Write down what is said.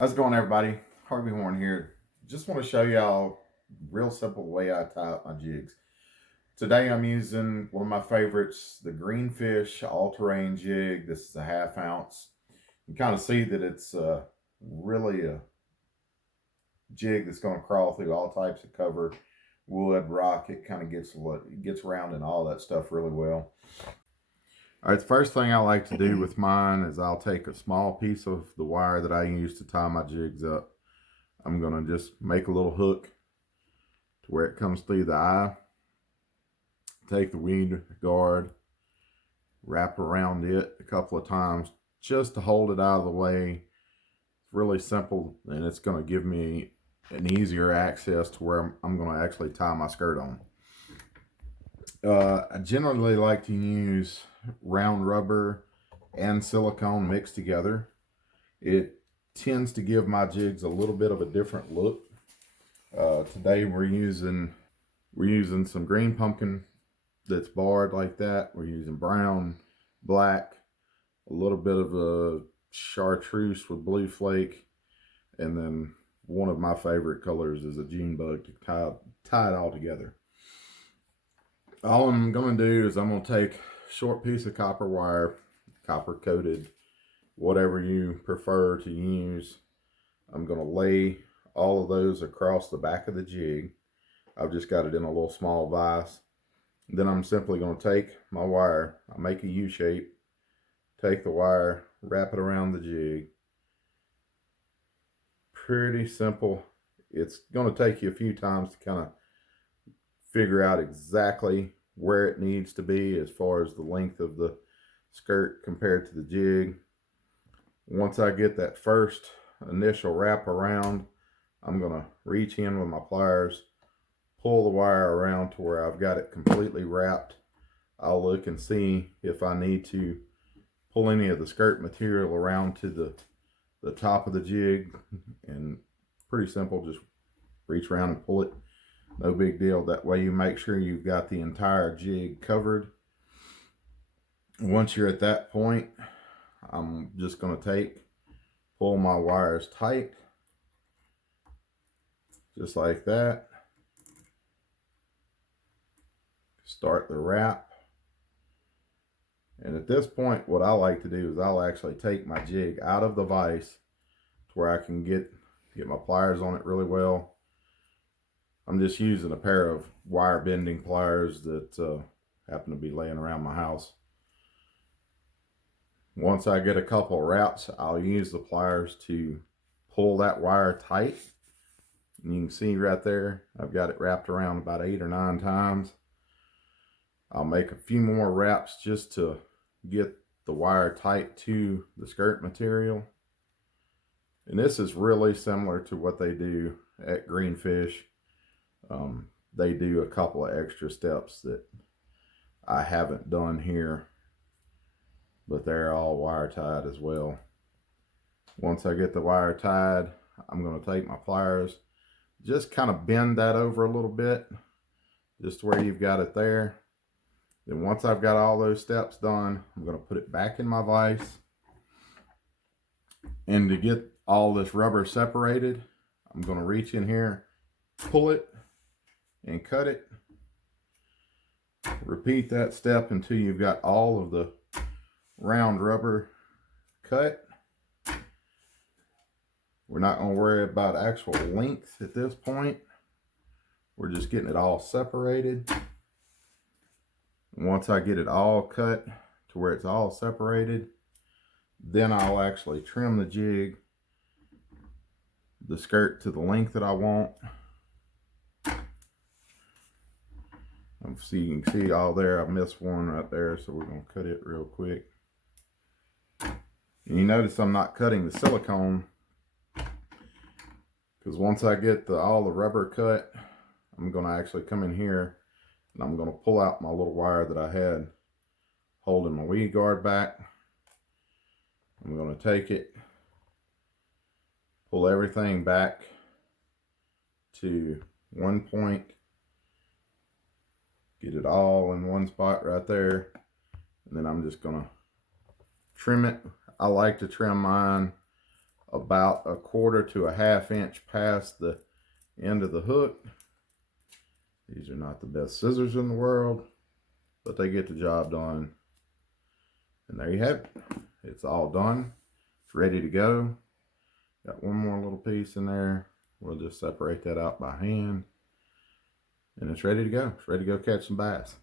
How's it going, everybody? Harvey Horn here. Just want to show y'all real simple way I tie up my jigs. Today I'm using one of my favorites, the Greenfish all-terrain jig. This is a 1/2 ounce. You kind of see that it's really a jig that's going to crawl through all types of cover, wood, rock. It kind of gets around and all that stuff really well. All right, the first thing I like to do with mine is I'll take a small piece of the wire that I use to tie my jigs up. I'm going to just make a little hook to where it comes through the eye. Take the weed guard, wrap around it a couple of times just to hold it out of the way. It's really simple, and it's going to give me an easier access to where I'm going to actually tie my skirt on. I generally like to use round rubber and silicone mixed together. It tends to give my jigs a little bit of a different look. Today we're using some green pumpkin that's barred like that. We're using brown, black, a little bit of a chartreuse with blue flake, and then one of my favorite colors is a June bug to tie it all together. All I'm going to do is I'm going to take a short piece of copper wire, copper coated, whatever you prefer to use. I'm going to lay all of those across the back of the jig. I've just got it in a little small vise. Then I'm simply going to take my wire, I make a U shape, take the wire, wrap it around the jig. Pretty simple. It's going to take you a few times to kind of figure out exactly where it needs to be as far as the length of the skirt compared to the jig. Once I get that first initial wrap around, I'm going to reach in with my pliers, pull the wire around to where I've got it completely wrapped. I'll look and see if I need to pull any of the skirt material around to the top of the jig, and pretty simple, just reach around and pull it. No big deal. That way you make sure you've got the entire jig covered. Once you're at that point, I'm just going to pull my wires tight, just like that. Start the wrap. And at this point, what I like to do is I'll actually take my jig out of the vise to where I can get my pliers on it really well. I'm just using a pair of wire bending pliers that happen to be laying around my house. Once I get a couple wraps, I'll use the pliers to pull that wire tight. And you can see right there, I've got it wrapped around about 8 or 9 times. I'll make a few more wraps just to get the wire tight to the skirt material. And this is really similar to what they do at Greenfish. They do a couple of extra steps that I haven't done here, but they're all wire tied as well. Once I get the wire tied, I'm going to take my pliers, just kind of bend that over a little bit, just where you've got it there. Then once I've got all those steps done, I'm going to put it back in my vise. And to get all this rubber separated, I'm going to reach in here, pull it, and cut it. Repeat that step until you've got all of the round rubber cut. We're not going to worry about actual length at this point. We're just getting it all separated. Once I get it all cut to where it's all separated, then I'll actually trim the jig, the skirt, to the length that I want. So you can see all there, I missed one right there, so we're going to cut it real quick. And you notice I'm not cutting the silicone, because once I get all the rubber cut, I'm going to actually come in here and I'm going to pull out my little wire that I had holding my weed guard back. I'm going to take it, pull everything back to one point, get it all in one spot right there, and then I'm just going to trim it. I like to trim mine about 1/4 to a 1/2 inch past the end of the hook. These are not the best scissors in the world, but they get the job done. And there you have it. It's all done. It's ready to go. Got one more little piece in there. We'll just separate that out by hand. And it's ready to go. It's ready to go catch some bass.